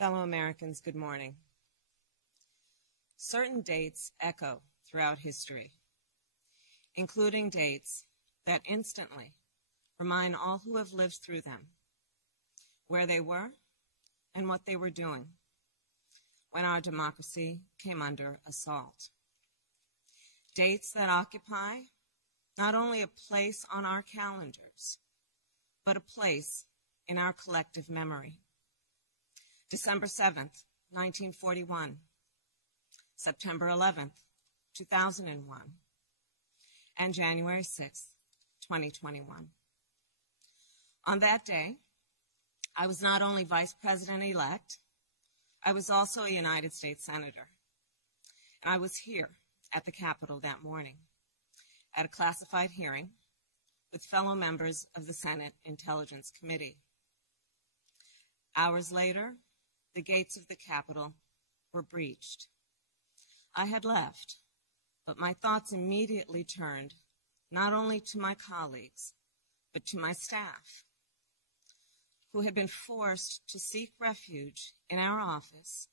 Fellow Americans, good morning. Certain dates echo throughout history, including dates that instantly remind all who have lived through them where they were and what they were doing when our democracy came under assault. Dates that occupy not only a place on our calendars, but a place in our collective memory. December 7th, 1941, September 11th, 2001, and January 6th, 2021. On that day, I was not only Vice President-elect, I was also a United States Senator. And I was here at the Capitol that morning at a classified hearing with fellow members of the Senate Intelligence Committee. Hours later, the gates of the Capitol were breached. I had left, but my thoughts immediately turned not only to my colleagues, but to my staff, who had been forced to seek refuge in our office,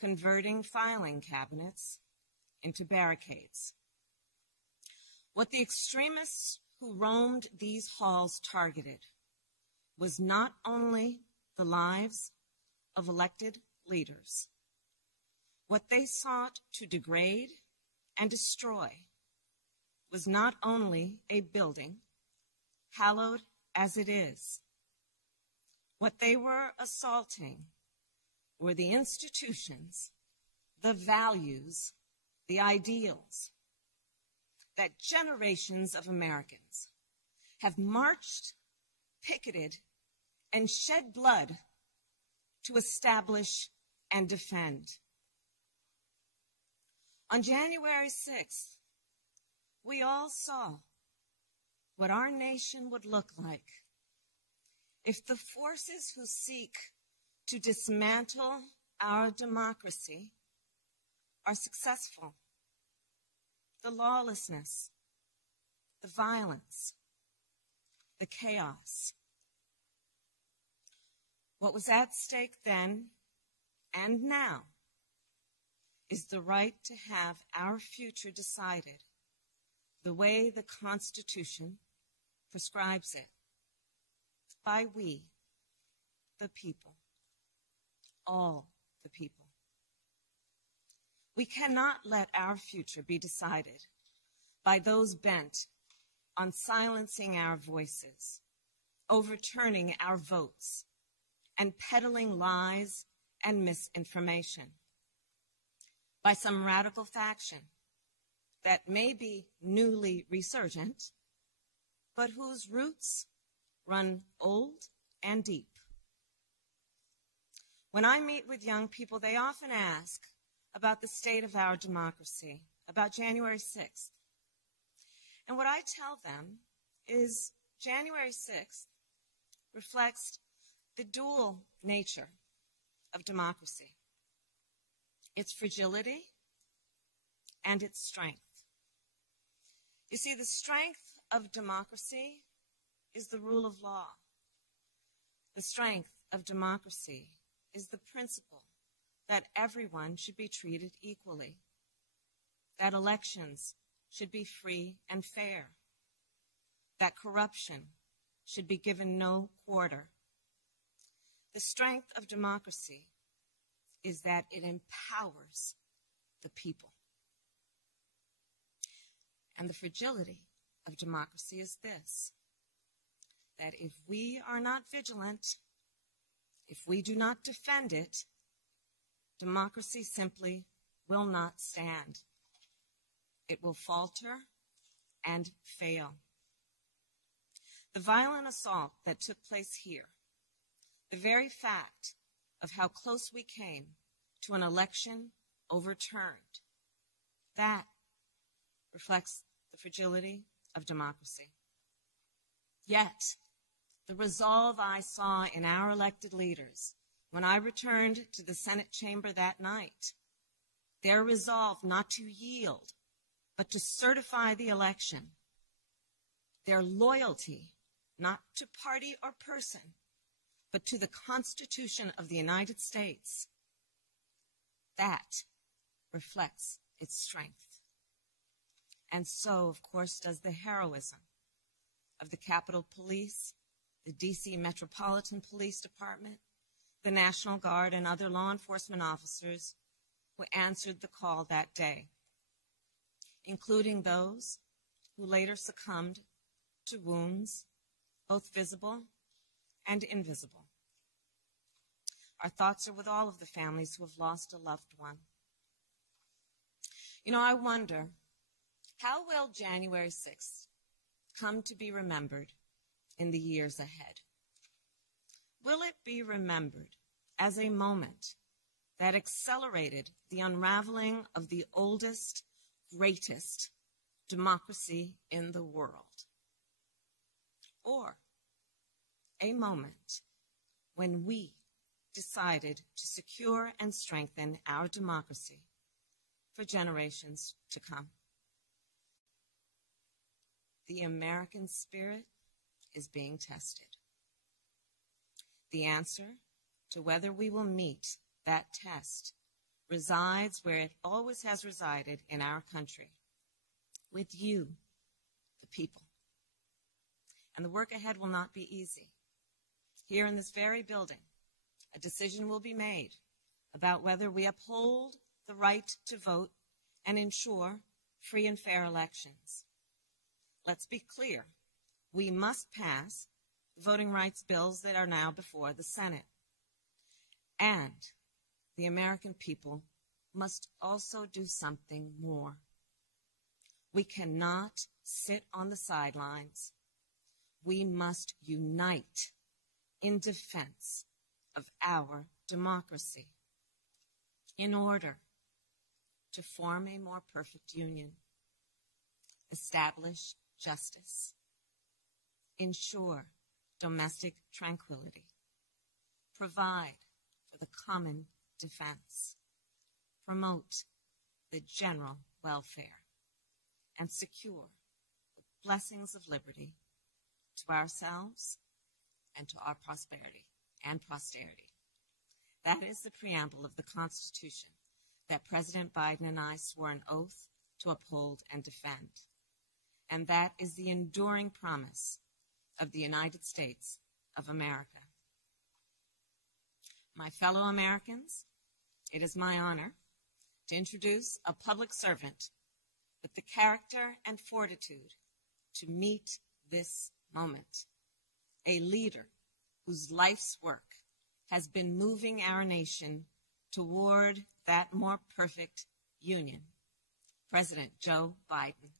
converting filing cabinets into barricades. What the extremists who roamed these halls targeted was not only the lives of elected leaders. What they sought to degrade and destroy was not only a building, hallowed as it is. What they were assaulting were the institutions, the values, the ideals that generations of Americans have marched, picketed, and shed blood to establish and defend. On January 6th, we all saw what our nation would look like if the forces who seek to dismantle our democracy are successful. The lawlessness, the violence, the chaos. What was at stake then and now is the right to have our future decided the way the Constitution prescribes it, by we, the people, all the people. We cannot let our future be decided by those bent on silencing our voices, overturning our votes, and peddling lies and misinformation by some radical faction that may be newly resurgent, but whose roots run old and deep. When I meet with young people, they often ask about the state of our democracy, about January 6th. And what I tell them is January 6th reflects the dual nature of democracy, its fragility and its strength. You see, the strength of democracy is the rule of law. The strength of democracy is the principle that everyone should be treated equally, that elections should be free and fair, that corruption should be given no quarter. The strength of democracy is that it empowers the people. And the fragility of democracy is this, that if we are not vigilant, if we do not defend it, democracy simply will not stand. It will falter and fail. The violent assault that took place here, the very fact of how close we came to an election overturned, that reflects the fragility of democracy. Yet, the resolve I saw in our elected leaders when I returned to the Senate chamber that night, their resolve not to yield, but to certify the election, their loyalty not to party or person, but to the Constitution of the United States. That reflects its strength. And so, of course, does the heroism of the Capitol Police, the D.C. Metropolitan Police Department, the National Guard, and other law enforcement officers who answered the call that day, including those who later succumbed to wounds, both visible and invisible. Our thoughts are with all of the families who have lost a loved one. You know, I wonder, how will January 6th come to be remembered in the years ahead? Will it be remembered as a moment that accelerated the unraveling of the oldest, greatest democracy in the world? Or a moment when we decided to secure and strengthen our democracy for generations to come? The American spirit is being tested. The answer to whether we will meet that test resides where it always has resided in our country, with you, the people. And the work ahead will not be easy. Here in this very building, a decision will be made about whether we uphold the right to vote and ensure free and fair elections. Let's be clear. We must pass the voting rights bills that are now before the Senate. And the American people must also do something more. We cannot sit on the sidelines. We must unite in defense of our democracy in order to form a more perfect union, establish justice, ensure domestic tranquility, provide for the common defense, promote the general welfare, and secure the blessings of liberty to ourselves and to our prosperity and posterity. That is the preamble of the Constitution that President Biden and I swore an oath to uphold and defend. And that is the enduring promise of the United States of America. My fellow Americans, it is my honor to introduce a public servant with the character and fortitude to meet this moment, a leader whose life's work has been moving our nation toward that more perfect union, President Joe Biden.